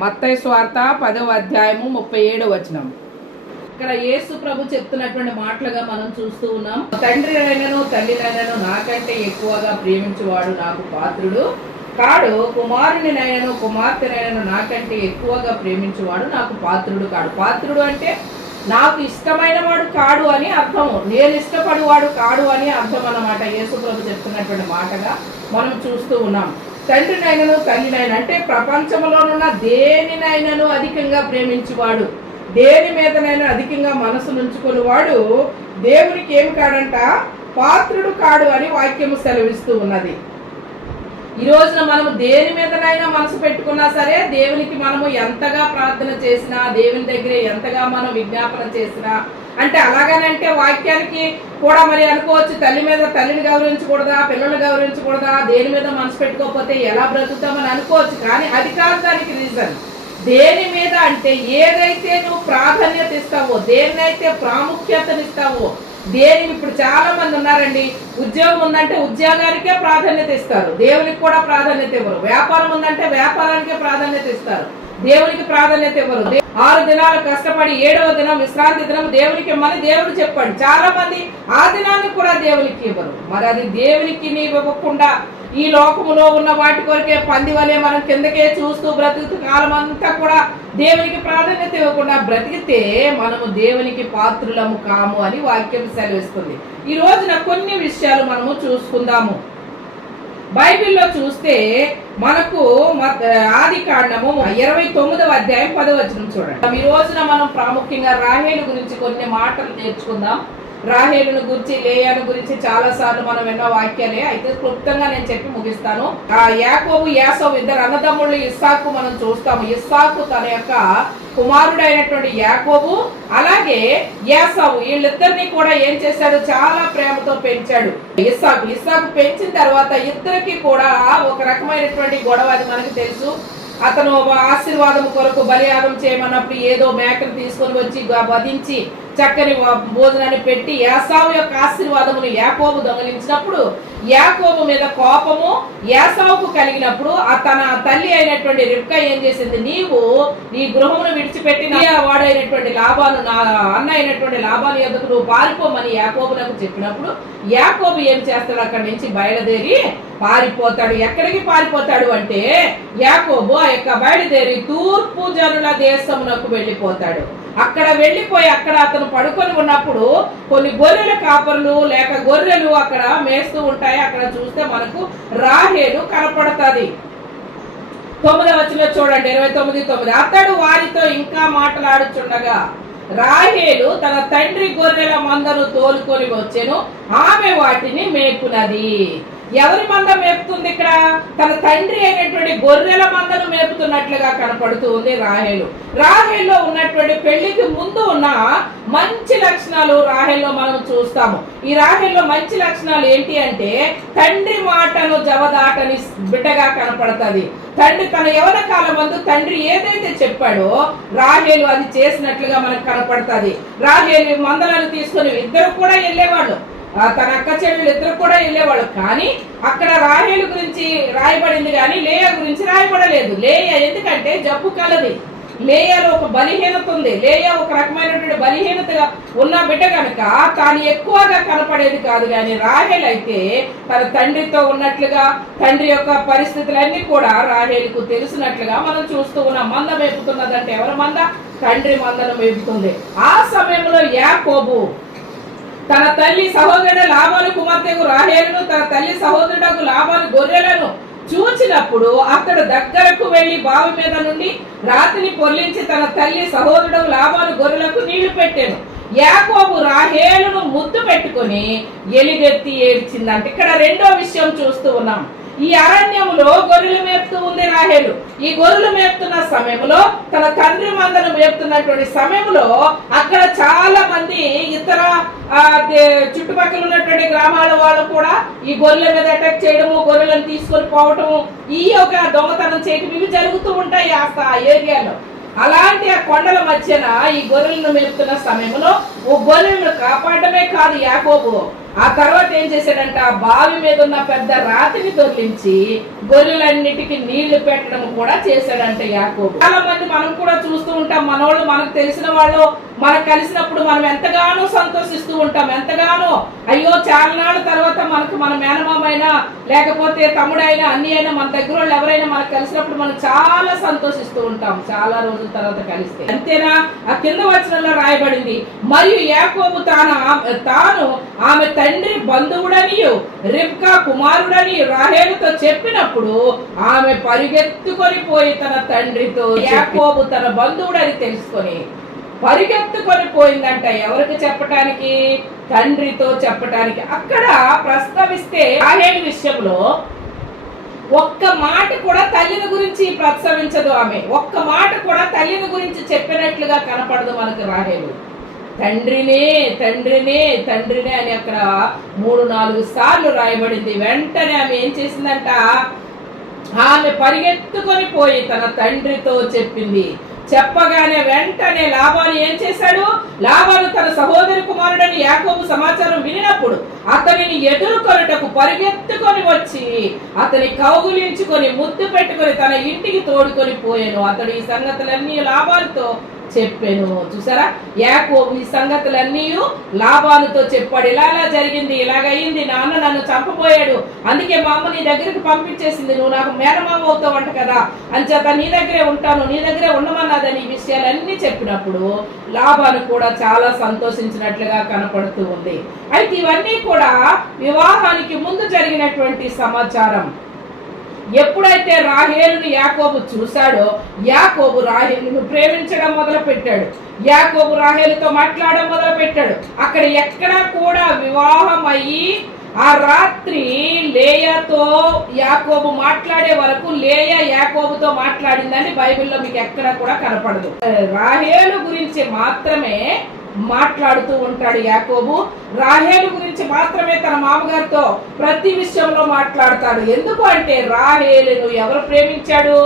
మత్తయి సువార్త 10వ అధ్యాయము 37వ వచనం. ఇక్కడ యేసు ప్రభు చెప్తున్నటువంటి మాటలుగా మనం చూస్తూ ఉన్నాం. తండ్రినైనను తల్లినైనను నాకంటే ఎక్కువగా ప్రేమించువాడు నాకు పాత్రుడు కాడు, కుమారునినైనను కుమార్తెనైనను నాకంటే ఎక్కువగా ప్రేమించువాడు నాకు పాత్రుడు కాడు. పాత్రుడు అంటే నాకు ఇష్టమైన వాడు కాడు అని అర్థము, నేను ఇష్టపడేవాడు కాడు అని అర్థం అన్నమాట. యేసు ప్రభు చెప్తున్నటువంటి మాటగా మనం చూస్తూ ఉన్నాం. తండ్రినైనను తల్లినైనా అంటే ప్రపంచంలోనున్న దేనినైనాను అధికంగా ప్రేమించువాడు, దేని మీదనైనా అధికంగా మనసు నుంచుకుని వాడు దేవునికి ఏమి కాడంట, పాత్రుడు కాడు అని వాక్యము సెలవిస్తూ ఉన్నది. ఈ రోజున మనము దేని మీదనైనా మనసు పెట్టుకున్నా సరే, దేవునికి మనము ఎంతగా ప్రార్థన చేసినా, దేవుని దగ్గర ఎంతగా మనం విజ్ఞాపన చేసినా, అంటే అలాగనంటే వాక్యానికి కూడా మరి అనుకోవచ్చు, తల్లి మీద తల్లిని గౌరవించకూడదా, పిల్లల్ని గౌరవించకూడదా, దేని మీద మనసు పెట్టుకోకపోతే ఎలా బ్రతుకుతామని అనుకోవచ్చు. కానీ అది కాదు దానికి రీజన్. దేని మీద అంటే ఏదైతే నువ్వు ప్రాధాన్యత ఇస్తావో, దేన్నైతే ప్రాముఖ్యతనిస్తావో, దేనికి ఇప్పుడు చాలా మంది ఉన్నారండి, ఉద్యోగం ఉందంటే ఉద్యోగానికే ప్రాధాన్యత ఇస్తారు, దేవునికి కూడా ప్రాధాన్యత ఇవ్వరు. వ్యాపారం ఉందంటే వ్యాపారానికే ప్రాధాన్యత ఇస్తారు, దేవునికి ప్రాధాన్యత ఇవ్వరు. 6 దినాలు కష్టపడి 7వ దినం విశ్రాంతి దినం దేవునికి ఇవ్వమని దేవుడు చెప్పాడు. చాలా మంది ఆ దినాన్ని కూడా దేవునికి ఇవ్వరు. మరి అది దేవునికి నీవు ఇవ్వకుండా ఈ లోకములో ఉన్న వాటి కొరకే పంది వలె మనం కిందకే చూస్తూ బ్రతుకుతూ కాలం అంతా కూడా దేవునికి ప్రాధాన్యత ఇవ్వకుండా బ్రతికితే మనము దేవునికి పాత్రులము కాము అని వాక్యం సెలవిస్తుంది. ఈ రోజున కొన్ని విషయాలు మనము చూసుకుందాము. బైబిల్లో చూస్తే మనకు ఆది కాండము 29వ అధ్యాయం 10వ వచనం చూడండి. ఈ రోజున మనం ప్రాముఖ్యంగా రాహేలు గురించి కొన్ని మాటలు నేర్చుకుందాం. రాహేలును గురించి, లేయాను గురించి చాలా సార్లు మనం ఎన్నో వాక్యాలే, అయితే క్లుప్తంగా నేను చెప్పి ముగిస్తాను. యాకోబు యాసవు ఇద్దరు అన్నదమ్ముళ్ళు ఇస్సాకు మనం చూస్తాము. ఇస్సాకు తన యొక్క కుమారుడైనటువంటి యాకోబు అలాగే యాసవు వీళ్ళిద్దరిని కూడా ఏం చేశాడు, చాలా ప్రేమతో పెంచాడు. ఇస్సాకు పెంచిన తర్వాత ఇద్దరికి కూడా ఒక రకమైనటువంటి గొడవ, అది మనకు తెలుసు. అతను ఆశీర్వాదం కొరకు బలియాగం చేయమన్నప్పుడు ఏదో మేకను తీసుకొని వచ్చి వధించి చక్కని భోజనాన్ని పెట్టి యాసావు యొక్క ఆశీర్వాదమును యాకోబు దొంగిలించినప్పుడు యాకోబు మీద కోపము యాసావుకు కలిగినప్పుడు తన తల్లి అయినటువంటి రిబ్కా ఏం చేసింది, నీవు నీ గృహమును విడిచిపెట్టి వాడైనటువంటి లాబాను, నా అన్న అయినటువంటి లాబాను యొద్దకు నువ్వు పారిపోమని యాకోబునకు చెప్పినప్పుడు యాకోబు ఏం చేస్తాడు, అక్కడి నుంచి బయలుదేరి పారిపోతాడు. ఎక్కడికి పారిపోతాడు అంటే యాకోబు ఆ యొక్క బయలుదేరి తూర్పు జనుల దేశమునకు వెళ్ళిపోతాడు. అక్కడ వెళ్ళిపోయి అక్కడ అతను పడుకొని ఉన్నప్పుడు కొన్ని గొర్రెల కాపర్లు లేక గొర్రెలు అక్కడ మేస్తూ ఉంటాయి. అక్కడ చూస్తే మనకు రాహేలు కనపడుతుంది. 9వ వచనం చూడండి, 29:9. అతడు వారితో ఇంకా మాట్లాడుచుండగా రాహేలు తన తండ్రి గొర్రెల మందను తోలుకొని వచ్చెను, ఆమె వాటిని మేపునది. ఎవరి మంద మేపుతుంది ఇక్కడ? తన తండ్రి అయినటువంటి గొర్రెల మందను మేపుతున్నట్లుగా కనపడుతూ ఉంది రాహేలు. రాహేల్లో ఉన్నటువంటి పెళ్లికి ముందు ఉన్న మంచి లక్షణాలు రాహేల్లో మనం చూస్తాము. ఈ రాహేల్లో మంచి లక్షణాలు ఏంటి అంటే తండ్రి మాటను జవదాటని బిడ్డగా కనపడుతుంది. తండ్రి తన యవన కాలం ముందు తండ్రి ఏదైతే చెప్పాడో రాహేలు అది చేసినట్లుగా మనకు కనపడుతుంది. రాహేలు మందలను తీసుకొని ఇద్దరు కూడా వెళ్ళేవాళ్ళు, తన అక్క చెల్లెలు ఇద్దరు కూడా వెళ్ళేవాళ్ళు. కానీ అక్కడ రాహేలు గురించి రాయబడింది కానీ లేయా గురించి రాయబడలేదు. లేయా ఎందుకంటే జబ్బు కలది, లేయాలో ఒక బలహీనత ఉంది. లేయా ఒక రకమైనటువంటి బలహీనతగా ఉన్న బిడ్డ కనుక తాను ఎక్కువగా కనపడేది కాదు. కానీ రాహేల్ అయితే తన తండ్రితో ఉన్నట్లుగా తండ్రి యొక్క పరిస్థితులన్నీ కూడా రాహేలుకు తెలిసినట్లుగా మనం చూస్తూ ఉన్నాం. మంద మేపుతున్నదంటే ఎవరి మంద? తండ్రి మందను మేపుతుంది. ఆ సమయంలో యాకోబు తన తల్లి సహోదరుడు లాబాను కుమార్తెకు రాహేలును, తన తల్లి సహోదరుడు లాబాను గొర్రెలను చూచినప్పుడు అతడు దగ్గరకు వెళ్లి బావి మీద నుండి రాతిని పొర్లించి తన తల్లి సహోదరుడు లాబాను గొర్రెలకు నీళ్లు పెట్టాను. యాకోబు రాహేలును ముద్దు పెట్టుకుని ఎలిగెత్తి ఏడ్చిందంటే ఇక్కడ రెండో విషయం చూస్తూ ఉన్నాం. ఈ అరణ్యములో గొర్రెలు మేపుతూ ఉంది రాహేలు. ఈ గొర్రెలు మేపుతున్న సమయంలో తన తండ్రి మందను మేపుతున్నటువంటి సమయంలో అక్కడ చాలా మంది ఇతర చుట్టుపక్కల ఉన్నటువంటి గ్రామాల వాళ్ళు కూడా ఈ గొర్రెల మీద అటాక్ చేయడము, గొర్రెలను తీసుకొని పోవటము, ఈ యొక్క దొంగతనం చేయటం ఇవి జరుగుతూ ఉంటాయి ఆ ఏరియాలో. అలాంటి ఆ కొండల మధ్యన ఈ గొర్రెలను మేపుతున్న సమయంలో ఓ గొర్రెలను కాపాడమే కాదు యాకోబు, ఆ తర్వాత ఏం చేశాడంట, ఆ బావి మీద ఉన్న పెద్ద రాతిని దొర్లించి గొర్రెలన్నిటికీ నీళ్లు పెట్టడం కూడా చేశాడంట యాకోబు. చాలా మంది మనం కూడా చూస్తూ ఉంటాం, మనోళ్ళు మనకు తెలిసిన వాళ్ళు మనకు కలిసినప్పుడు మనం ఎంతగానో సంతోషిస్తూ ఉంటాం, ఎంతగానో అయ్యో చాలా నాళ్ళ తర్వాత మనకు మన మేనమామైనా లేకపోతే తమ్ముడైనా అన్ని అయినా మన దగ్గర వాళ్ళు ఎవరైనా మనకు కలిసినప్పుడు మనం చాలా సంతోషిస్తూ ఉంటాం, చాలా రోజుల తర్వాత కలిస్తే. అంతేనా, ఆ కింద వచనంలో రాయబడింది, మరియు యాకోబు తాను ఆమె తండ్రి బంధువుడనియు రిబ్కా కుమారుడని రాహేలుతో చెప్పినప్పుడు ఆమె పరిగెత్తుకొని పోయి తన తండ్రితో, యాకోబు తన బంధువుడని తెలుసుకొని పరిగెత్తుకొని పోయిందంట. ఎవరికి చెప్పటానికి? తండ్రితో చెప్పటానికి. అక్కడ ప్రస్తావిస్తే రాహేలు విషయంలో ఒక్క మాట కూడా తల్లిని గురించి ప్రస్తావించదు. ఆమె ఒక్క మాట కూడా తల్లిని గురించి చెప్పినట్లుగా కనపడదు మనకు రాహేలు. తండ్రినే తండ్రినే తండ్రినే అని అక్కడ 3-4 సార్లు రాయబడింది. వెంటనే ఆమె ఏం చేసిందంట, ఆమె పరిగెత్తుకొని పోయి తన తండ్రితో చెప్పింది. చెప్పగానే వెంటనే లాబాను ఏం చేశాడు, లాబాను తన సహోదరి కుమారుడని యాకోబు సమాచారం వినినప్పుడు అతనిని ఎదుర్కొనుటకు పరిగెత్తుకొని వచ్చి అతని కౌగులించుకొని ముద్దు పెట్టుకొని తన ఇంటికి తోడుకొని పోయాను. అతడు ఈ సంగతులన్నీ లాబానుతో చెప్పాను. చూసారా, యాకోబు ఈ సంగతులన్నీ లాబానుతో చెప్పాడు. ఇలా జరిగింది, ఇలాగయింది, నాన్న నన్ను చంపబోయాడు, అందుకే మా అమ్మ నీ దగ్గరికి పంపించేసింది, నువ్వు నాకు మేనమామ అవుతావంట కదా, అంచేత నీ దగ్గరే ఉంటాను, నీ దగ్గరే ఉండమన్నదని ఈ విషయాలన్నీ చెప్పినప్పుడు లాబాను కూడా చాలా సంతోషించినట్లుగా కనపడుతూ ఉంది. అయితే ఇవన్నీ కూడా వివాహానికి ముందు జరిగినటువంటి సమాచారం. ఎప్పుడైతే రాహేలును యాకోబు చూశాడో యాకోబు రాహేలును ప్రేమించడం మొదలు పెట్టాడు. యాకోబు రాహేలుతో మాట్లాడడం మొదలు పెట్టాడు. అక్కడ ఎక్కడా కూడా వివాహం అయ్యి ఆ రాత్రి లేయాతో యాకోబు మాట్లాడే వరకు లేయా యాకోబుతో మాట్లాడిందని బైబిల్లో మీకు ఎక్కడ కూడా కనపడదు. రాహేలు గురించి మాత్రమే మాట్లాడుతూ ఉంటాడు యాకోబు. రాహేలు గురించి మాత్రమే తన మామగారితో ప్రతి విషయంలో మాట్లాడతాడు. ఎందుకు అంటే రాహేలును ఎవరు ప్రేమించాడు?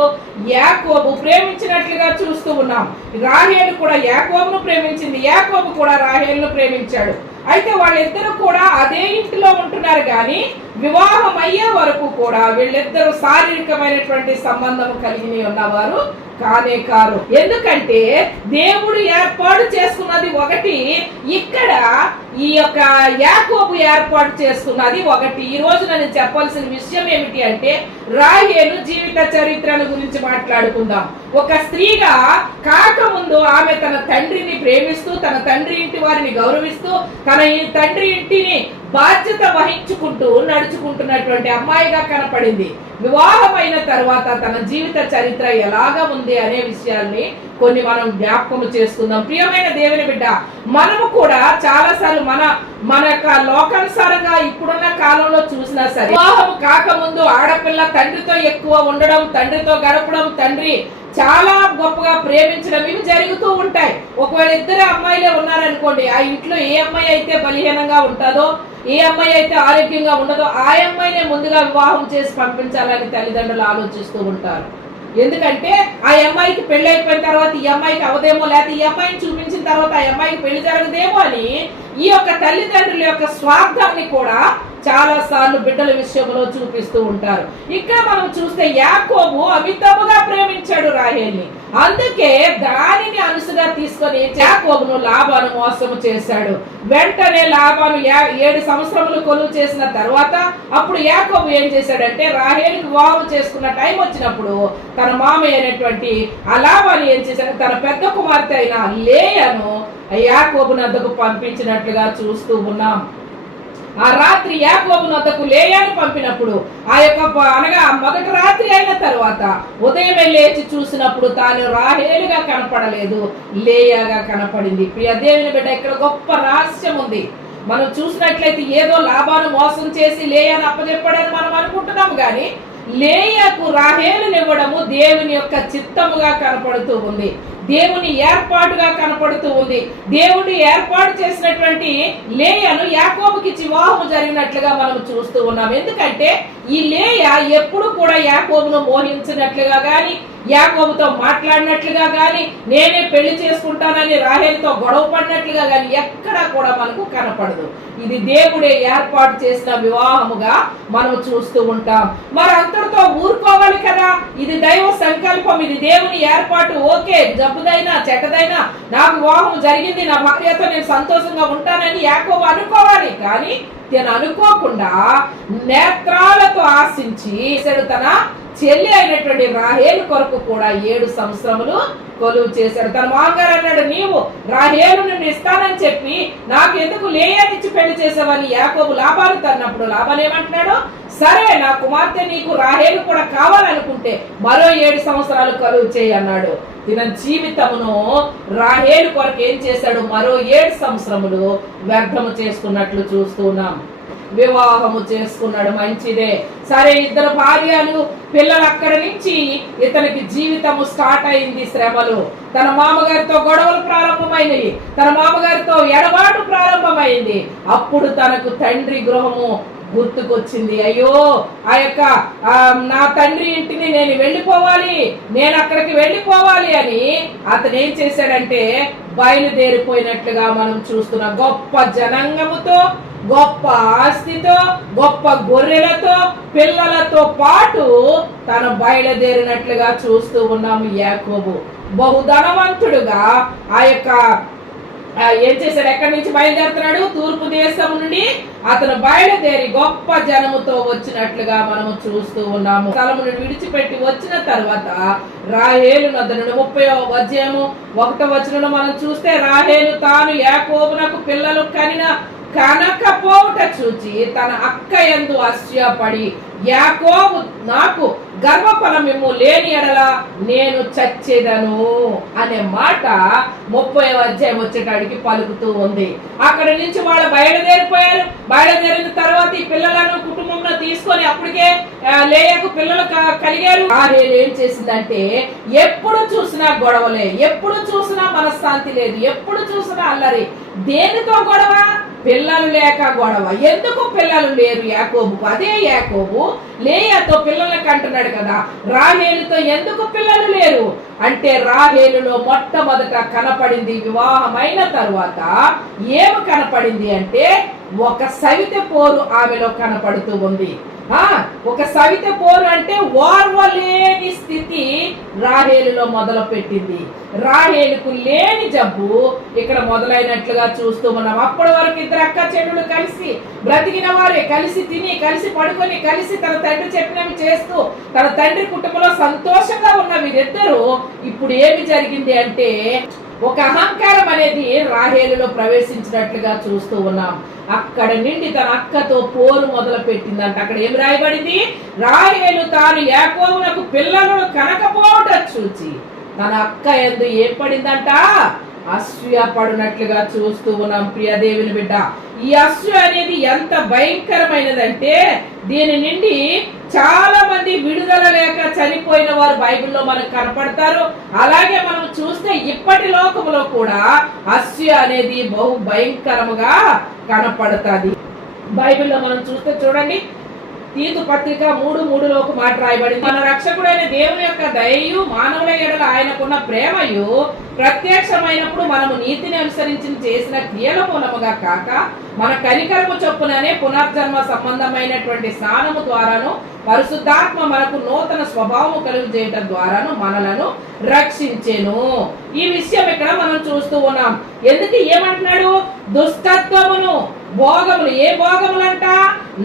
యాకోబు ప్రేమించినట్లుగా చూస్తూ ఉన్నాం. రాహేలు కూడా యాకోబును ప్రేమించింది, యాకోబు కూడా రాహేలును ప్రేమించాడు. అయితే వాళ్ళిద్దరూ కూడా అదే ఇంటిలో ఉంటున్నారు, కానీ వివాహం అయ్యే వరకు కూడా వీళ్ళిద్దరూ శారీరకమైనటువంటి సంబంధం కలిగి ఉన్నవారు కానే కారు. ఎందుకంటే దేవుడు ఏర్పాటు చేసుకున్నది ఒకటి, ఇక్కడ ఈ యొక్క యాకోబు ఏర్పాటు చేసుకున్నది ఒకటి. ఈ రోజు నేను చెప్పాల్సిన విషయం ఏమిటి అంటే రాహేలు జీవిత చరిత్రను గురించి మాట్లాడుకుందాం. ఒక స్త్రీగా కాకముందు ఆమె తన తండ్రిని ప్రేమిస్తూ తన తండ్రి ఇంటి వారిని గౌరవిస్తూ తన తండ్రి ఇంటిని బాధ్యత వహించుకుంటూ నడుచుకుంటున్నటువంటి అమ్మాయిగా కనపడింది. వివాహం అయిన తర్వాత తన జీవిత చరిత్ర ఎలాగా ఉంది అనే విషయాల్ని కొన్ని మనం జ్ఞాపకం చేసుకుందాం. ప్రియమైన దేవుని బిడ్డ, మనము కూడా చాలా సార్లు మన యొక్క లోకానుసారంగా ఇప్పుడున్న కాలంలో చూసినా సరే వివాహం కాకముందు ఆడపిల్ల తండ్రితో ఎక్కువ ఉండడం, తండ్రితో గడపడం, తండ్రి చాలా గొప్పగా ప్రేమించడం ఇవి జరుగుతూ ఉంటాయి. ఒకవేళ ఇద్దరు అమ్మాయిలే ఉన్నారనుకోండి, ఆ ఇంట్లో ఏ అమ్మాయి అయితే బలహీనంగా ఉంటుందో, ఏ అమ్మాయి అయితే ఆరోగ్యంగా ఉండదో ఆ అమ్మాయినే ముందుగా వివాహం చేసి పంపించాలని తల్లిదండ్రులు ఆలోచిస్తూ ఉంటారు. ఎందుకంటే ఆ అమ్మాయికి పెళ్లి అయిపోయిన తర్వాత ఈ అమ్మాయికి అవదేమో, లేకపోతే ఈ అమ్మాయిని చూపించిన తర్వాత ఆ అమ్మాయికి పెళ్లి జరగదేమో అని ఈ యొక్క తల్లిదండ్రుల యొక్క స్వార్థాన్ని కూడా చాలా సార్లు బిడ్డల విషయంలో చూపిస్తూ ఉంటారు. ఇక్కడ మనం చూస్తే యాకోబు అమితముగా ప్రేమించాడు రాహేల్ని. అందుకే దానిని అనుసుగా తీసుకొని యాకోబును లాబాను మోసము చేశాడు. వెంటనే లాబాను 7 సంవత్సరములు కొలువు చేసిన తర్వాత అప్పుడు యాకోబు ఏం చేశాడంటే రాహేలు వివాహం చేసుకున్న టైం వచ్చినప్పుడు తన మామయ్య అయినటువంటి ఆ లాబాను ఏం చేశాడు, తన పెద్ద కుమార్తె అయిన లేయను యాకోబు నద్దకు పంపించినట్లుగా చూస్తూ ఉన్నాం. ఆ రాత్రి యాకోబు నద్దకు లేయాను పంపినప్పుడు ఆ యొక్క అనగా మొదటి రాత్రి అయిన తర్వాత ఉదయమే లేచి చూసినప్పుడు తాను రాహేలుగా కనపడలేదు, లేయాగా కనపడింది. ప్రియ దేవుని బిడ్డ, ఇక్కడ గొప్ప రహస్యం ఉంది. మనం చూసినట్లయితే ఏదో లాబాను మోసం చేసి లేయాను అప్పచెప్పాడని మనం అనుకుంటున్నాం, కానీ లేయాకు రాహేలునివ్వడము దేవుని యొక్క చిత్తముగా కనపడుతూ ఉంది. దేవుని ఏర్పాటుగా కనపడుతూ ఉంది. దేవుని ఏర్పాటు చేసినటువంటి లేయను యాకోబుకి వివాహం జరిగినట్లుగా మనం చూస్తూ ఉన్నాం. ఎందుకంటే ఈ లేయ ఎప్పుడు కూడా యాకోబును మోహించినట్లుగా గాని, యాకోబుతో మాట్లాడినట్లుగా గాని, నేనే పెళ్లి చేసుకుంటానని రాహేలుతో గొడవ పడినట్లుగా గాని ఎక్కడా కూడా మనకు కనపడదు. ఇది దేవుడే ఏర్పాటు చేసిన వివాహముగా మనం చూస్తూ ఉంటాం. మరి అంతటితో ఊరుకోవాలి కదా, ఇది దైవ సంకల్పం, ఇది దేవుని ఏర్పాటు. ఓకే, జబ్బుదైనా చెడ్డదైనా నాకు వివాహం జరిగింది, నా భార్యతో నేను సంతోషంగా ఉంటానని యాకోబు అనుకోవాలి. కానీ తను అనుకోకుండా నేత్రాలతో ఆశించి తన చెల్లి అయినటువంటి రాహేలు కొరకు కూడా 7 సంవత్సరములు కొలువు చేశాడు. తన మామగారు అన్నాడు, నీవు రాహేలు నిన్ను ఇస్తానని చెప్పి నాకు ఎందుకు లేయానిచ్చి పెళ్లి చేసావని యాకోబు లాబాను తన్నప్పుడు లాబాను ఏమంటున్నాడు, సరే నా కుమార్తె నీకు రాహేలు కూడా కావాలనుకుంటే మరో 7 సంవత్సరాలు కొలువు చేయి అన్నాడు. తన జీవితమును రాహేలు కొరకు ఏం చేశాడు, మరో 7 సంవత్సరములు వ్యర్థము చేసుకున్నట్లు చూస్తున్నాం. వివాహము చేసుకున్నాడు, మంచిదే. సరే, 2 భార్యలు, పిల్లలు. అక్కడి నుంచి ఇతనికి జీవితము స్టార్ట్ అయింది, శ్రమలు. తన మామగారితో గొడవలు ప్రారంభమైనవి, తన మామగారితో ఎడబాటు ప్రారంభమైంది. అప్పుడు తనకు తండ్రి గృహము గుర్తుకొచ్చింది. అయ్యో, నా తండ్రి ఇంటిని నేను వెళ్ళిపోవాలి, నేను అక్కడికి వెళ్ళిపోవాలి అని అతను ఏం చేశాడంటే బయలుదేరిపోయినట్లుగా మనం చూస్తున్నాం. గొప్ప జనాంగముతో, గొప్ప ఆస్తితో, గొప్ప గొర్రెలతో, పిల్లలతో పాటు తను బయలుదేరినట్లుగా చూస్తూ ఉన్నాము. యాకోబు బహుధనవంతుడుగా ఏం చేశాడు, ఎక్కడి నుంచి బయలుదేరుతున్నాడు, తూర్పు దేశం నుండి అతను బయలుదేరి గొప్ప జనముతో వచ్చినట్లుగా మనము చూస్తూ ఉన్నాము. స్థలమును విడిచిపెట్టి వచ్చిన తర్వాత రాహేలు నొద్ద 30వ అధ్యాయము 1వ వచనంలో మనం చూస్తే, రాహేలు తాను యాకోబునకు పిల్లలు కనకపోవుట చూచి తన అక్క యందు అసూయపడి, యాకోబు నాకు గర్భఫలము లేని ఎడల నేను చచ్చేదను అనే మాట 30వ అధ్యాయం వచ్చేటాడికి పలుకుతూ ఉంది. అక్కడి నుంచి వాళ్ళు బయలుదేరిపోయారు. బయలుదేరిన తర్వాత ఈ పిల్లలను కుటుంబంలో తీసుకొని అప్పటికే లేయకు పిల్లలు కలిగారు. రాహేలు ఏం చేసిందంటే ఎప్పుడు చూసినా గొడవలే, ఎప్పుడు చూసినా మనశ్శాంతి లేదు, ఎప్పుడు చూసినా అల్లరి. దేనితో గొడవ? పిల్లలు లేక గొడవ. ఎందుకు పిల్లలు లేరు యాకోబుకు? అదే యాకోబు లేయాతో పిల్లల్ని కంటున్నాడు కదా, రాహేలుతో ఎందుకు పిల్లలు లేరు అంటే, రాహేలులో మొట్టమొదట కనపడింది, వివాహమైన తరువాత ఏమి కనపడింది అంటే ఒక సవిత పోరు ఆమెలో కనపడుతూ ఉంది. ఒక సవిత పోరు అంటే ఓర్వలేని స్థితి రాహేలులో మొదలు పెట్టింది. రాహేలుకు లేని జబ్బు ఇక్కడ మొదలైనట్లుగా చూస్తూ ఉన్నాం. అప్పటి వరకు 2 అక్క చెల్లెలు కలిసి బ్రతికిన వారే, కలిసి తిని, కలిసి పడుకొని, కలిసి తన తండ్రి చెప్పినవి చేస్తూ తన తండ్రి కుటుంబంలో సంతోషంగా ఉన్న వీరిద్దరూ ఇప్పుడు ఏమి జరిగింది అంటే ఒక అహంకారం అనేది రాహేలులో ప్రవేశించినట్లుగా చూస్తూ ఉన్నాం. అక్కడ నుండి తన అక్కతో పోరు మొదలు పెట్టిందంట. అక్కడ ఏం రాయబడింది, రాహేలు తాను యాకోబునకు పిల్లలను కనకపోవట చూచి తన అక్క యందు ఏం పడిందంట, అసూయ పడినట్లుగా చూస్తూ ఉన్నాం. ప్రియ దేవుని బిడ్డ, ఈ అసూయ అనేది ఎంత భయంకరమైనదంటే దీని నుండి చాలా మంది విడుదల లేక చనిపోయిన వారు బైబిల్లో మనకు కనపడతారు. అలాగే మనం చూస్తే ఇప్పటి లోకములో కూడా అసూయ అనేది బహు భయంకరముగా కనపడుతుంది. బైబిల్లో మనం చూస్తే చూడండి, తీతు పత్రిక 3:3లో ఒక మాట రాయబడింది, మన రక్షకుడైన దేవుని యొక్క దయయు మానవుల ఎడల ఆయనకున్న ప్రేమయు ప్రత్యక్షమైనప్పుడు మనము నీతిని అనుసరించి చేసిన క్రియల మూలముగా కాక మన కనికరము చొప్పుననే పునర్జన్మ సంబంధమైనటువంటి స్నానము ద్వారాను పరిశుద్ధాత్మ మనకు నూతన స్వభావము కలుగు చేయటం ద్వారాను మనలను రక్షించెను. ఈ విషయం ఇక్కడ మనం చూస్తూ ఉన్నాం. ఎందుకు ఏమంటున్నాడు, దుష్టత్వమును, భోగములు. ఏ భోగములంట?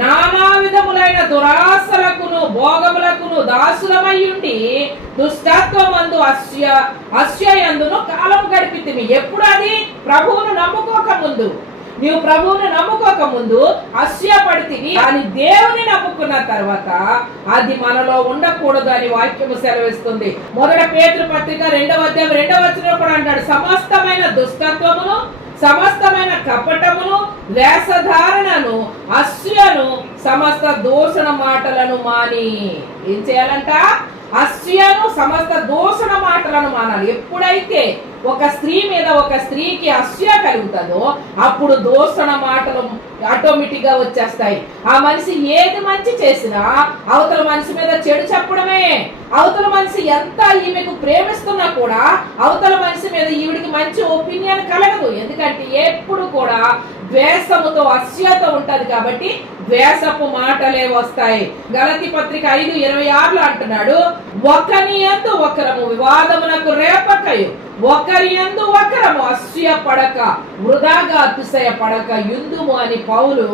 నానా విధములైన దురాశలకును భోగములకును దాసులమయ్యుండి దుష్టత్వమందు అస్యయందును కాలము గడిపితిమి. ఎప్పుడు? అది ప్రభువును నమ్ముకోక ముందు. నీవు ప్రభువును నమ్ముకోక ముందు అసూయపడితివి, కానీ దేవుని నమ్ముకున్న తర్వాత అది మనలో ఉండకూడదు అని వాక్యము సెలవిస్తుంది. 1 పేతురు పత్రిక 2వ అధ్యాయం 2వ వచనంలో కూడా అంటాడు, సమస్తమైన దుష్టత్వమును, సమస్తమైన కపటమును, వేషధారణను, అసూయను, సమస్త దూషణ మాటలను మాని ఏం చేయాలంట? అసూయను సమస్త దూషణ మాటలను మానాలి. ఎప్పుడైతే ఒక స్త్రీ మీద ఒక స్త్రీకి అసూయ కలుగుతుందో అప్పుడు దూషణ మాటలు ఆటోమేటిక్ గా వచ్చేస్తాయి. ఆ మనిషి ఏది మంచి చేసినా అవతల మనిషి మీద చెడు చెప్పడమే. అవతల మనిషి ఎంత ఈమెకు ప్రేమిస్తున్నా కూడా అవతల మనిషి మీద ఈవిడికి మంచి ఒపీనియన్ కలగదు. ఎందుకంటే ఎప్పుడు కూడా ద్వేషముతో అసూయతో ఉంటది కాబట్టి ద్వేషపు మాటలే వస్తాయి. గలతీ పత్రిక 5:26 అంటున్నాడు, ఒకని యందు ఒకరము వివాదమునకు రేపకయు ఒకరి యందు ఒకరము అసూయ పడక వృధాగా అతిశయ పడక యుందుము అని పౌలు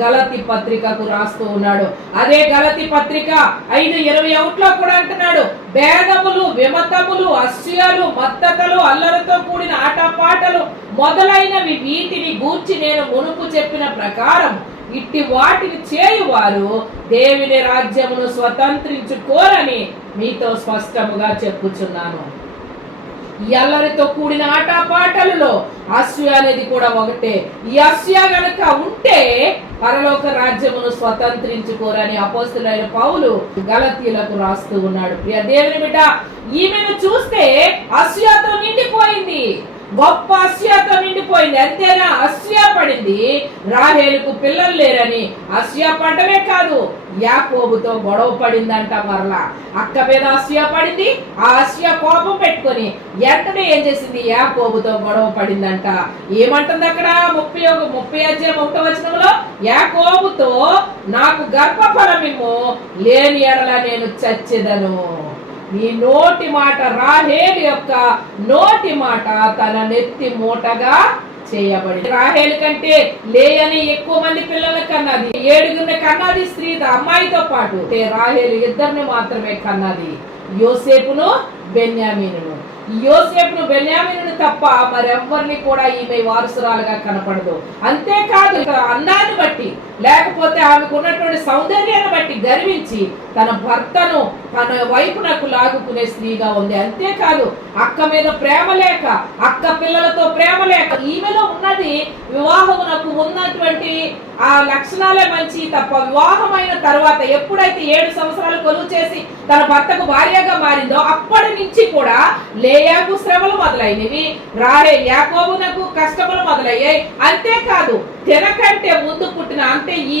గలతీ పత్రికకు రాస్తూ ఉన్నాడు. అదే గలతీ పత్రిక 5:21 కూడా అంటున్నాడు, భేదములు విమతములు అసూయలు మత్తతలు అల్లరితో కూడిన ఆటపాటలు మొదలైనవి వీటిని గూర్చి నేను మునుపు చెప్పిన ప్రకారం ఇట్టి వాటిని చేయువారు దేవుని రాజ్యమును స్వతంత్రించుకోరని మీతో స్పష్టముగా చెప్పుచున్నాను. ఎల్లరితో కూడిన ఆటపాటలలో అసూయ అనేది కూడా ఒకటే. ఈ అసూయ గనుక ఉంటే పరలోక రాజ్యమును స్వతంత్రించుకోరని అపోస్తలుడైన పౌలు గలతీయులకు రాస్తూ ఉన్నాడు. ప్రియ దేవుని బిడ్డ, ఈమెను చూస్తే అసూయతో నిండిపోయింది, గొప్ప అసూయతో నిండిపోయింది. అంతేనా, అసూయ పడింది. రాహేలుకు పిల్లలు లేరని అసూయ పడమే కాదు, యాకోబుతో గొడవ పడిందంట. మరలా అక్క మీద అసూయ పడింది. ఆ అసూయ కోపం పెట్టుకొని వెంటనే ఏం చేసింది, యాకోబుతో గొడవ పడిందంట. ఏమంటుంది అక్కడ 30:1 యాకోబుతో నాకు గర్భఫలమిమ్ము, లేని ఎడల నేను చచ్చెదను. నీ నోటి మాట, రాహేలు యొక్క నోటి మాట తన నెత్తి మూటగా చేయబడి. రాహేలు కంటే లేయని ఎక్కువ మంది పిల్లల కన్నది. 7 కన్నది స్త్రీ అమ్మాయితో పాటు. రాహేలు 2 మాత్రమే కన్నది, యోసేపును బెన్యామీనును. యోసేపును బెన్యామీనును తప్ప మరెవ్వరిని కూడా ఈమె వారసురాలుగా కనపడదు. అంతేకాదు అందాన్ని బట్టి లేకపోతే ఆమెకు ఉన్నటువంటి సౌందర్యాన్ని బట్టి గర్వించి తన భర్తను తన వైపునకు లాగుకునే స్త్రీగా ఉంది. అంతేకాదు అక్క మీద ప్రేమ లేక, అక్క పిల్లలతో ప్రేమ లేక, ఈమెలో ఉన్నది వివాహమునకు ఉన్నటువంటి ఆ లక్షణాలే మంచి తప్ప వివాహమైన తర్వాత ఎప్పుడైతే 7 సంవత్సరాలు కొలువు చేసి తన భర్తకు భార్యగా మారిందో అప్పటి నుంచి కూడా లేయాకు శ్రమలు మొదలైనవి, యాకోబునకు కష్టములు మొదలయ్యాయి. అంతేకాదు తినకంటే ముందు పుట్టిన, అంటే ఈ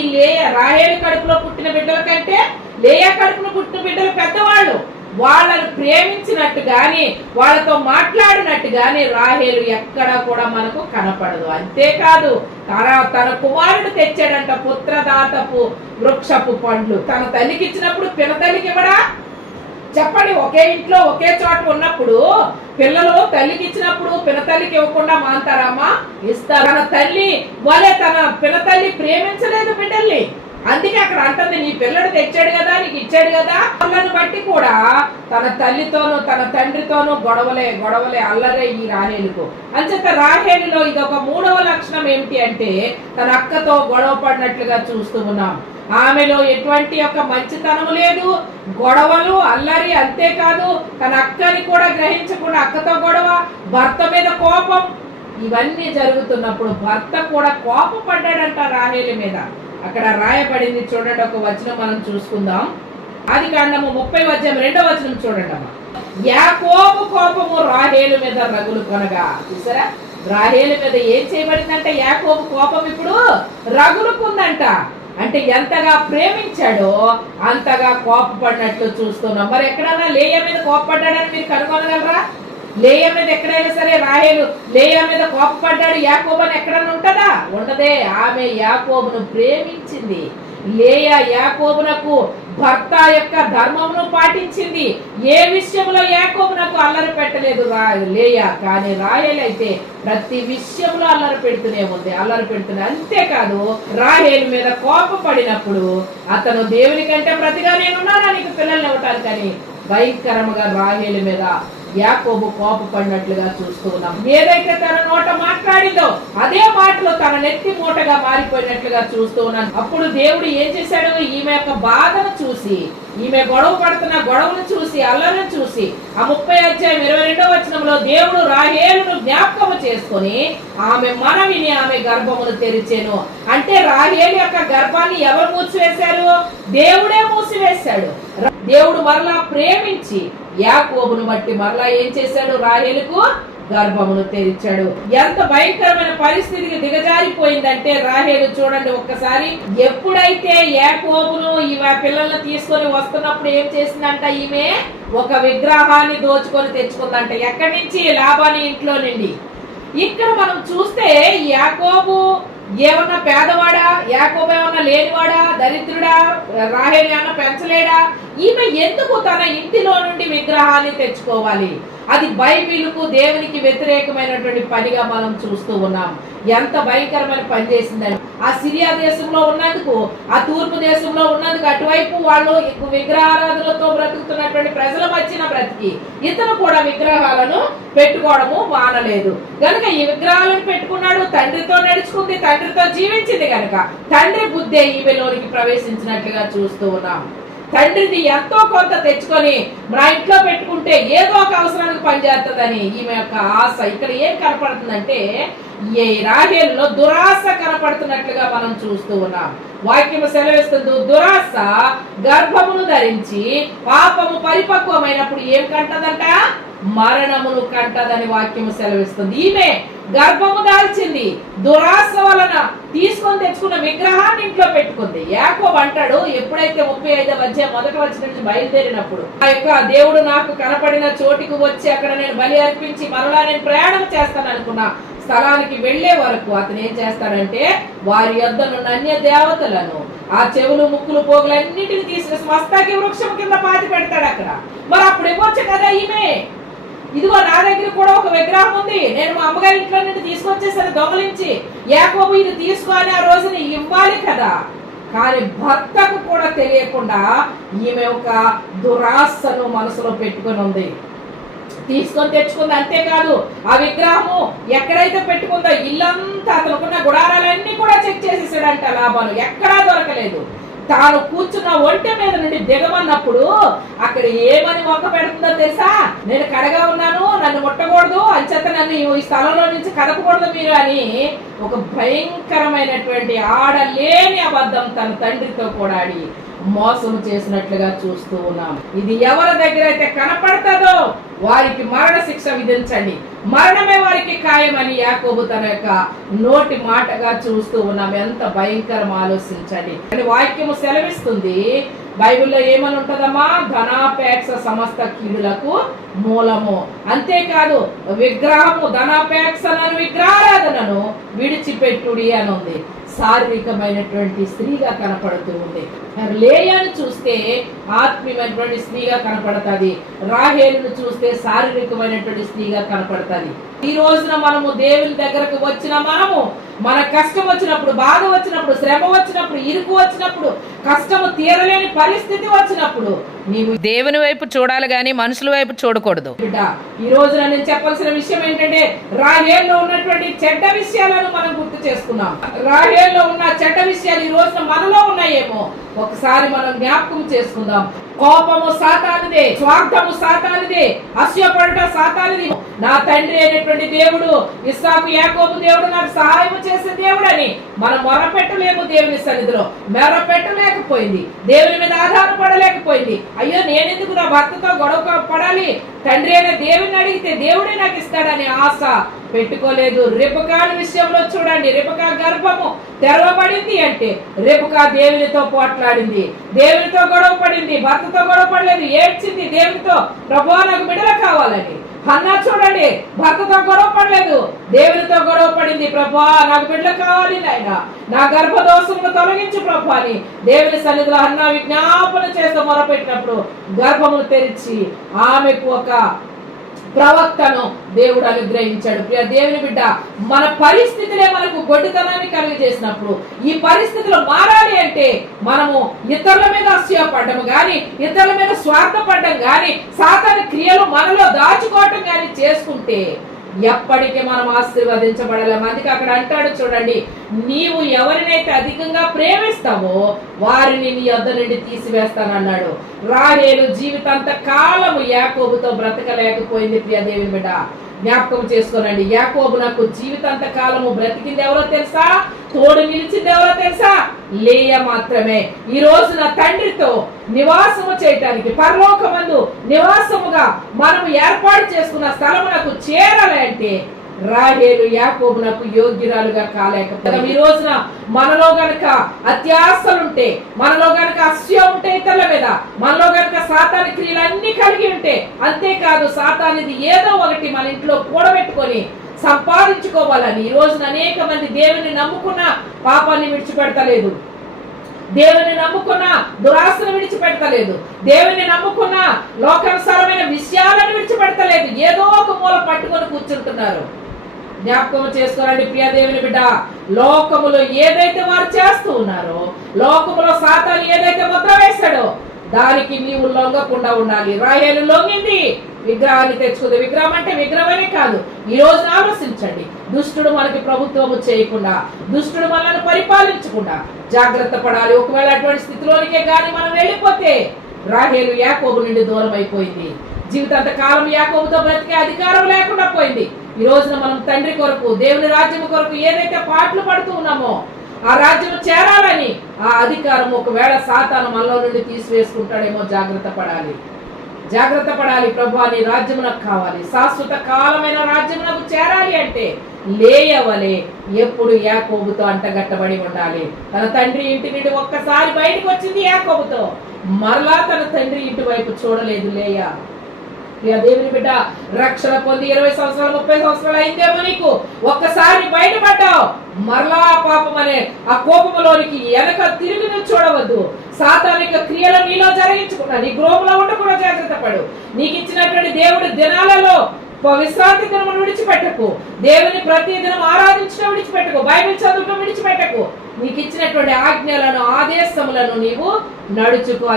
రాహేలు కడుపులో పుట్టిన బిడ్డల కంటే లేయా కడుపులో పుట్టిన బిడ్డలు పెద్దవాళ్ళు. వాళ్ళను ప్రేమించినట్టు గాని వాళ్ళతో మాట్లాడినట్టు గాని రాహేలు ఎక్కడా కూడా మనకు కనపడదు. అంతేకాదు తన కుమారుడు తెచ్చాడంట పుత్రదాతపు వృక్షపు పండ్లు. తన తల్లికి ఇచ్చినప్పుడు పినతల్లికి ఇవ్వడా? చెప్పండి, ఒకే ఇంట్లో ఒకే చోట ఉన్నప్పుడు పిల్లలు తల్లికి ఇచ్చినప్పుడు పినతల్లికి ఇవ్వకుండా మాంతారమ్మా? ఇస్తారు. తన తల్లి వలె తన పినతల్లి ప్రేమించలేదు బిడ్డల్ని. అందుకే అక్కడ అంటుంది, నీ పిల్లడు తెచ్చాడు కదా, నీకు ఇచ్చాడు కదా. వాళ్ళని బట్టి కూడా తన తల్లితోనూ తన తండ్రితోనూ గొడవలే అల్లరే ఈ రాహేలుకు. అంచేత రాహేలులో ఇది ఒక 3వ లక్షణం ఏమిటి అంటే తన అక్కతో గొడవ పడినట్లుగా చూస్తూ ఉన్నాం. ఆమెలో ఎటువంటి యొక్క మంచితనం లేదు, గొడవలు అల్లరి. అంతేకాదు తన అక్కని కూడా గ్రహించకుండా అక్కతో గొడవ, భర్త మీద కోపం. ఇవన్నీ జరుగుతున్నప్పుడు భర్త కూడా కోపం పడ్డాడంట రాహేలు మీద. అక్కడ రాయబడింది చూడండి, ఒక వచనం మనం చూసుకుందాం. ఆదికాండము 30:2 చూడండి అమ్మా. యాకోబు కోపము రాహేలు మీద రగులు కొనగా. చూసారా, రాహేలు మీద ఏం చేయబడిందంటే యాకోబు కోపం ఇప్పుడు రగులుకుందంట. అంటే ఎంతగా ప్రేమించాడో అంతగా కోపపడినట్లు చూస్తున్నాం. మరి ఎక్కడన్నా లేయా మీద కోపపడ్డాడని మీరు కనుగొనగలరా? లేయా మీద ఎక్కడైనా సరే రాహేలు లేయా మీద కోపపడ్డాడు యాకోబు అని ఎక్కడన్నా ఉంటదా? ఉండదే. ఆమె యాకోబును ప్రేమించింది. లేయా యాకోబునకు భర్త యొక్క ధర్మమును పాటించింది. ఏ విషయంలో యాకోబునకు అల్లరి పెట్టలేదు లేయా. కానీ రాహేలు అయితే ప్రతి విషయంలో అల్లరి పెడుతూనే ఉంది. అంతేకాదు రాహేలు మీద కోపపడినప్పుడు అతను దేవుని కంటే ప్రతిగా నేనున్నానా నీకు పిల్లల్ని ఇవ్వటానికి అని భయంకరముగా రాహేలు మీద యాకోబు కోపపడినట్లుగా చూస్తూ ఉన్నాం. ఏదైతే తన నోట మాట్లాడిందో అదే మాటలు తన నెత్తి మూటగా మారిపోయినట్లుగా చూస్తూ ఉన్నాను. అప్పుడు దేవుడు ఏం చేశాడు? ఈమె యొక్క బాధను చూసి, ఈమె గొడవ పడుతున్న గొడవను చూసి, అల్లరిని చూసి, ఆ 30:22 దేవుడు రాహేలును జ్ఞాపకము చేసుకొని ఆమె మనవిని ఆమె గర్భమును తెరిచెను. అంటే రాహేలు యొక్క గర్భాన్ని ఎవరు మూసివేశారు? దేవుడే మూసివేశాడు. దేవుడు మరలా ప్రేమించి యాకోబును బట్టి మరలా ఏం చేశాడు? రాహేలుకు గర్భమును తెరిచాడు. ఎంత భయంకరమైన పరిస్థితికి దిగజారిపోయిందంటే రాహేలు చూడండి ఒక్కసారి. ఎప్పుడైతే యాకోబును ఈమె పిల్లల్ని తీసుకొని వస్తున్నప్పుడు ఏం చేసిందంట? ఈమె ఒక విగ్రహాన్ని దోచుకొని తెచ్చుకుందంట. ఎక్కడి నుంచి? లాబాని ఇంట్లో నుండి. ఇక్కడ మనం చూస్తే యాకోబు ఏమన్నా పేదవాడా? యాకోబు ఏమన్నా లేనివాడా? దరిద్రుడా? రాహేలు ఏమన్నా పెంచలేడా? ఈమె ఎందుకు తన ఇంటిలో నుండి విగ్రహాన్ని తెచ్చుకోవాలి? అది బైబిలుకు దేవునికి వ్యతిరేకమైనటువంటి పనిగా మనం చూస్తూ ఉన్నాం. ఎంత భయంకరమైన పని చేసిందని. ఆ సిరియా దేశంలో ఉన్నందుకు, ఆ తూర్పు దేశంలో ఉన్నందుకు అటువైపు వాళ్ళు విగ్రహారాధనలతో బ్రతుకుతున్నటువంటి ప్రజల మధ్యన బ్రతికి ఇతను కూడా విగ్రహాలను పెట్టుకోవడము మానలేదు గనుక ఈ విగ్రహాలను పెట్టుకున్నాడు. తండ్రితో నడుచుకుంది, తండ్రితో జీవించింది గనుక తండ్రి బుద్ధే ఈమెలోనికి ప్రవేశించినట్లుగా చూస్తూ ఉన్నాం. తండ్రిని ఎంతో కొంత తెచ్చుకొని నా ఇంట్లో పెట్టుకుంటే ఏదో ఒక అవసరానికి పనిచేస్తుందని ఈమె యొక్క ఆశ. ఇక్కడ ఏం కనపడుతుందంటే ఈ రాహేలులో దురాశ కనపడుతున్నట్లుగా మనం చూస్తూ ఉన్నాం. వాక్యము సెలవిస్తుంది, దురాశ గర్భమును ధరించి పాపము పరిపక్వమైనప్పుడు ఏం కంటదంట? మరణమును కంటదని వాక్యము సెలవిస్తుంది. ఈమె గర్భము దాల్చింది, దురాశ వలన తీసుకొని తెచ్చుకున్న విగ్రహాన్ని ఇంట్లో పెట్టుకుంది. యాకోబు అంటాడు, ఎప్పుడైతే 35 నుంచి బయలుదేరినప్పుడు ఆ యొక్క దేవుడు నాకు కనపడిన చోటికి వచ్చి అక్కడ నేను బలి అర్పించి మరలా నేను ప్రయాణం చేస్తాను అనుకున్న స్థలానికి వెళ్లే వరకు అతను ఏం చేస్తాడంటే వారి యొద్దనున్న అన్య దేవతలను, ఆ చెవులు ముక్కులు పోగులన్నిటిని తీసుకుని మస్తాకి వృక్షం కింద పాతి పెడతాడు అక్కడ. మరి అప్పుడు ఇవ్వచ్చు కదా ఈమె, ఇదిగో నా దగ్గర కూడా ఒక విగ్రహం ఉంది, నేను మా అమ్మగారి ఇంట్లో నుండి తీసుకొచ్చేసరి దొంగలించి యాకోబు ఇది తీసుకొని ఆ రోజుని ఇవ్వాలి కదా. కానీ భర్తకు కూడా తెలియకుండా ఈమె ఒక దురాశను మనసులో పెట్టుకొని ఉంది. తీసుకొని తెచ్చుకుంది. అంతేకాదు ఆ విగ్రహము ఎక్కడైతే పెట్టుకుందో ఇల్లంతా అతనుకున్న గుడారాలన్నీ కూడా చెక్ చేసేసాడంట లాబాను. ఎక్కడా దొరకలేదు. తాను కూర్చున్న ఒంటె మీద నుండి దిగమన్నప్పుడు అక్కడ ఏమని మొక్క పెడుతుందో తెలుసా? నేను కడగా ఉన్నాను, నన్ను ముట్టకూడదు, అంచేత నన్ను ఈ స్థలంలో నుంచి కదపకూడదు మీరు అని ఒక భయంకరమైనటువంటి ఆడలేని అబద్ధం తన తండ్రితో కూడా ఆడి మోసం చేసినట్లుగా చూస్తూ ఉన్నాం. ఇది ఎవరి దగ్గర అయితే కనపడుతుందో వారికి మరణ శిక్ష విధించండి, మరణమే వారికి ఖాయమని యాకోబు తన యొక్క నోటి మాటగా చూస్తూ ఉన్నాం. ఎంత భయంకరం ఆలోచించండి. వాక్యము సెలవిస్తుంది, బైబిల్లో ఏమని ఉంటదమ్మా? ధనాపేక్ష సమస్త కీడులకు మూలము. అంతేకాదు విగ్రహము ధనాపేక్షను విగ్రహారాధనను విడిచిపెట్టుడి అని ఉంది. శారీరకమైనటువంటి స్త్రీగా కనపడుతూ ఉంది. లేయాను చూస్తే ఆత్మీయమైనటువంటి స్త్రీగా కనపడుతుంది, రాహేలును చూస్తే శారీరకమైనటువంటి స్త్రీగా కనపడుతుంది. ఈ రోజున మనము దేవుని దగ్గరకు వచ్చిన మనము మన కష్టం వచ్చినప్పుడు, బాధ వచ్చినప్పుడు, శ్రమ వచ్చినప్పుడు, ఇరుకు వచ్చినప్పుడు, కష్టము తీరలేని పరిస్థితి వచ్చినప్పుడు నీవు దేవుని వైపు చూడాలి గాని మనుషుల వైపు చూడకూడదు. ఈ రోజున నేను చెప్పాల్సిన విషయం ఏంటంటే రాహేలులో ఉన్నటువంటి చెడ్డ విషయాలను మనం గుర్తు చేసుకున్నాం. రాహేలులో ఉన్న చెడ్డ విషయాలు ఈ రోజున మనలో ఉన్నాయేమో ఒకసారి మనం జ్ఞాపకం చేసుకుందాం. కోపము సాతానుదే, స్వార్థము సాతానుదే, అసూయపడుట సాతానుది. నా తండ్రి అయినటువంటి దేవుడు, ఇస్సాకు యాకోబు దేవుడు నాకు సహాయం చేసే దేవుడు అని మనం మొరపెట్టలేము. దేవుని సన్నిధిలో మొరపెట్టలేకపోయింది, దేవుని మీద ఆధారపడలేకపోయింది. అయ్యో నేనెందుకు నా భర్తతో గొడవ పడాలి, తండ్రి అయిన దేవుని అడిగితే దేవుడే నాకు ఇస్తాడని ఆశ పెట్టుకోలేదు. రిబకా విషయంలో చూడండి, రిబకా గర్భము తెరవబడింది అంటే రిబకా దేవునితో పోట్లాడింది, దేవునితో గొడవ పడింది, భర్తతో గొడవ పడలేదు, ఏడ్చింది దేవునితో, ప్రభువా నాకు బిడ్డలు కావాలని. హన్నా చూడండి, భర్తతో గొడవ పడలేదు, దేవునితో గొడవ పడింది, ప్రభువా నాకు బిడ్డలు కావాలి నాయన, నా గర్భదోషమును తొలగించు ప్రభు అని దేవుని సన్నిధిలో హన్నా విజ్ఞాపన చేస్తూ మొరపెట్టినప్పుడు గర్భమును తెరిచి ఆమెకు ఒక ప్రవక్తను దేవుడు అనుగ్రహించాడు. ప్రియ దేవుని బిడ్డ, మన పరిస్థితులే మనకు గొడ్డుతనాన్ని కలిగజేసినప్పుడు ఈ పరిస్థితులు మారాలి అంటే మనము ఇతరుల మీద అసూయపడ్డం గాని, ఇతరుల మీద స్వార్థపడ్డం గాని, సాతాను క్రియలు మనలో దాచుకోవటం గాని చేసుకుంటే ఎప్పటికీ మనం ఆశీర్వదించబడలేము. అందుకే అక్కడ అంటాడు చూడండి, నీవు ఎవరినైతే అధికంగా ప్రేమిస్తావో వారిని నీ యొద్ద నుండి తీసివేస్తానన్నాడు. రాహేలు జీవితాంత కాలము యాకోబుతో బ్రతకలేకపోయింది. ప్రియ దేవుని బిడ్డ, జ్ఞాపకం చేసుకోనండి, యాకోబు నాకు జీవితాంత కాలము బ్రతికింది ఎవరో తెలుసా? తోడు నిలిచింది ఎవరో తెలుసా? లేయా మాత్రమే. ఈ రోజు నా తండ్రితో నివాసము చేయటానికి పరలోకమందు నివాసముగా మనము ఏర్పాటు చేసుకున్న స్థలమునకు చేరాలి అంటే రాహేలు యాకోబునకు యోగ్యురాలుగా కాలేకపోయింది. ఈ రోజున మనలో గనక అత్యాశలుంటే, మనలో గనక అసూయ ఉంటే ఇతరుల మీద, మనలో గనక సాతాను క్రియలు అన్ని కలిగి ఉంటే, అంతేకాదు సాతానిది ఏదో ఒకటి మన ఇంట్లో కూడబెట్టుకొని సంపాదించుకోవాలని ఈ రోజున అనేక మంది దేవుని నమ్ముకున్న పాపాన్ని విడిచిపెడతలేదు, దేవుని నమ్ముకున్న దురాశను విడిచిపెడతలేదు, దేవుని నమ్ముకున్న లోకానుసారమైన విషయాలను విడిచిపెడతలేదు, ఏదో ఒక మూల పట్టుకొని కూర్చుంటున్నారు. జ్ఞాపకం చేసుకోరండి ప్రియ దేవుని బిడ్డ, లోకములో ఏదైతే వారు చేస్తూ ఉన్నారో, లోకములో సాతాను ఏదైతే ముద్ర వేశాడో దానికి నీవు లొంగకుండా ఉండాలి. రాహేలు లొంగింది, విగ్రహాన్ని తెచ్చుకుంది. విగ్రహం అంటే విగ్రహమే కాదు. ఈ రోజు ఆలోచించండి, దుష్టుడు మనకి ప్రభుత్వము చేయకుండా, దుష్టుడు మనల్ని పరిపాలించకుండా జాగ్రత్త పడాలి. ఒకవేళ అటువంటి స్థితిలోనికే గాని మనం వెళ్ళిపోతే రాహేలు యాకోబు నుండి దూరం అయిపోయింది. జీవితాంత కాలం యాకోబుతో బ్రతికే అధికారం లేకుండా పోయింది. ఈ రోజున మనం తండ్రి కొరకు, దేవుని రాజ్యం కొరకు ఏదైతే పాటలు పడుతూ ఉన్నామో ఆ రాజ్యం చేరాలని ఆ అధికారం ఒకవేళ సాతాను మనలో నుండి తీసివేసుకుంటాడేమో జాగ్రత్త పడాలి. జాగ్రత్త పడాలి. ప్రభువా నీ రాజ్యం నాకు కావాలి, శాశ్వత కాలమైన రాజ్యం నాకు చేరాలి అంటే లేయవలే ఎప్పుడు యాకోబుతో అంటగట్టబడి ఉండాలి. తన తండ్రి ఇంటి నుండి ఒక్కసారి బయటకు వచ్చింది యాకోబుతో, మరలా తన తండ్రి ఇంటి వైపు చూడలేదు లేయా. దేవుని బిడ్డ, రక్షణ పొంది 20 సంవత్సరాలు 30 సంవత్సరాలు అయిందేమో నీకు, ఒక్కసారి బయటపడ్డావు, మరలా పాపం అనే ఆ కోపంలోనికి వెనక తిరిగి నువ్వు చూడవద్దు. సాతానిక క్రియలు నీలో జరిగించుకున్నా నీ గృహంలో ఉండకుండా జాగ్రత్త పడు. నీకు ఇచ్చినటువంటి దేవుడి దినాలలో విశ్రాంతి దినమును విడిచిపెట్టకు, దేవుని ప్రతి దినం ఆరాధించడం విడిచిపెట్టకు, బైబిల్ చదువుటం విడిచిపెట్టకు. నీకు ఇచ్చినటువంటి ఆజ్ఞలను ఆదేశములను నీవు నడుచుకో.